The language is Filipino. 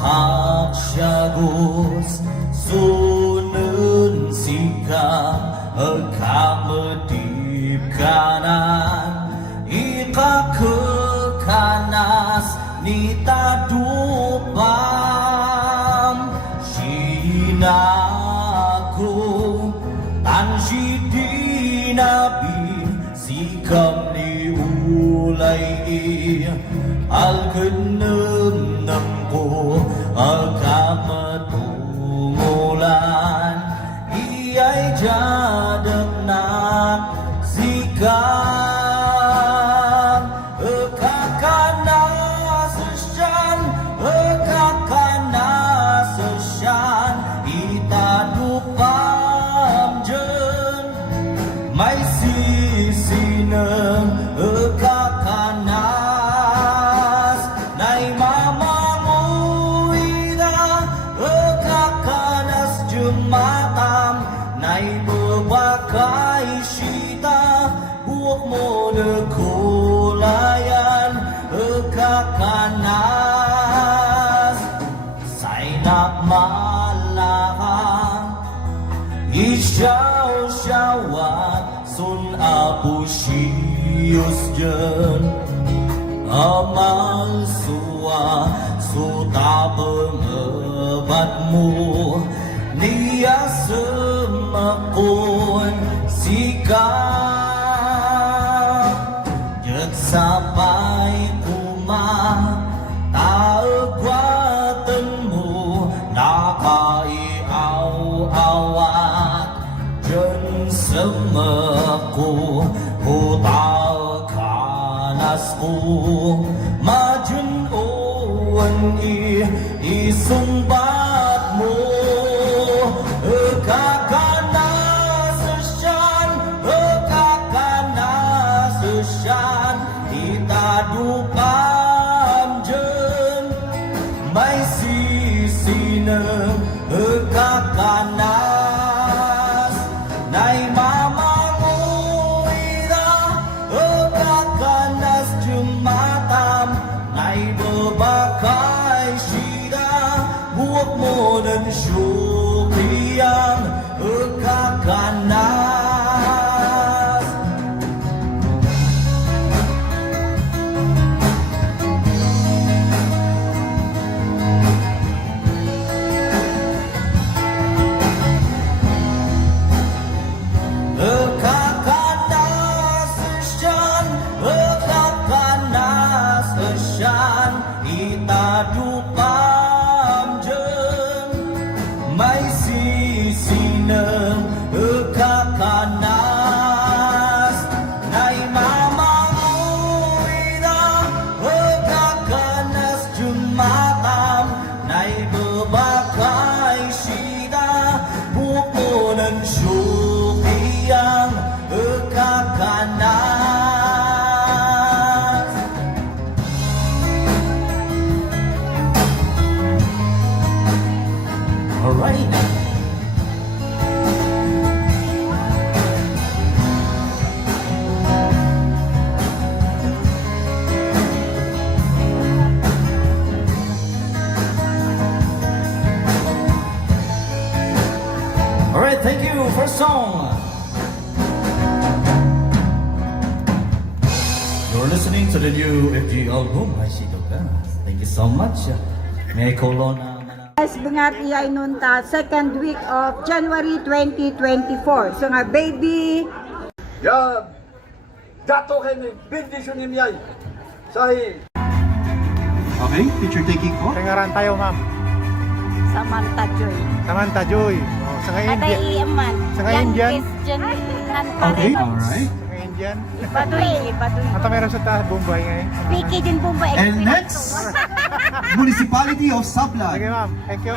Paksyagos sunun sikap Kamadip kanan Ika kekanas Nita dupam Shinaku Tanshi dinabi Sikap ni ulay Al-Ganam ko Agamatungulan Iya'y jadak na sikap Kakanasasyan Kakanasasyan Itadupam dyan May sisinang kakanas Na'y mamanguwi na kakanas jumatam Na'y babakay sita Buwak mo na kulayan kakanas Sa'y nakmalakang Isyaw-syawat sun apu siyos dyan Amal suwa suta pengebat mo Niya semakun sikap Jat sampai kumah Taegwatan mo Nakai awat Jen semaku Hutal kanasku Majun owen isumbatmu Kakanasasyan Itadupam jen May sisinang kakanas Na'y mamanguwi na kakanas jumatam Na'y babakay sida Buwak mo ng syukriyang kakanas Kakanasasyan Itadupam dyan May sisinang kakanas Na'y mamanguwi na kakanas jumatam Na'y babakay sida Buwak mo ng syukriyang kakanas Alright. Alright, thank you. First song. You're listening to the new FG album. Thank you so much. May Colonna. Bengat iyay nunta second week of January 2024. So nga baby. Ya dato kay bendisyon ni miyay. Sahi. Okay, picture taking po. Tengaran tayo, ma'am. Samantha Joy. Samantha Joy. Oh, sa ngayon Atay Iman. Sa ngayon dyan. Christian Okay, alright. Sa ngayon dyan. Ipaduy. Ata meron sa taas Bombay ngayon. Piki din Bombay. And next, Municipality of Sablan. Okay, ma'am. Thank you.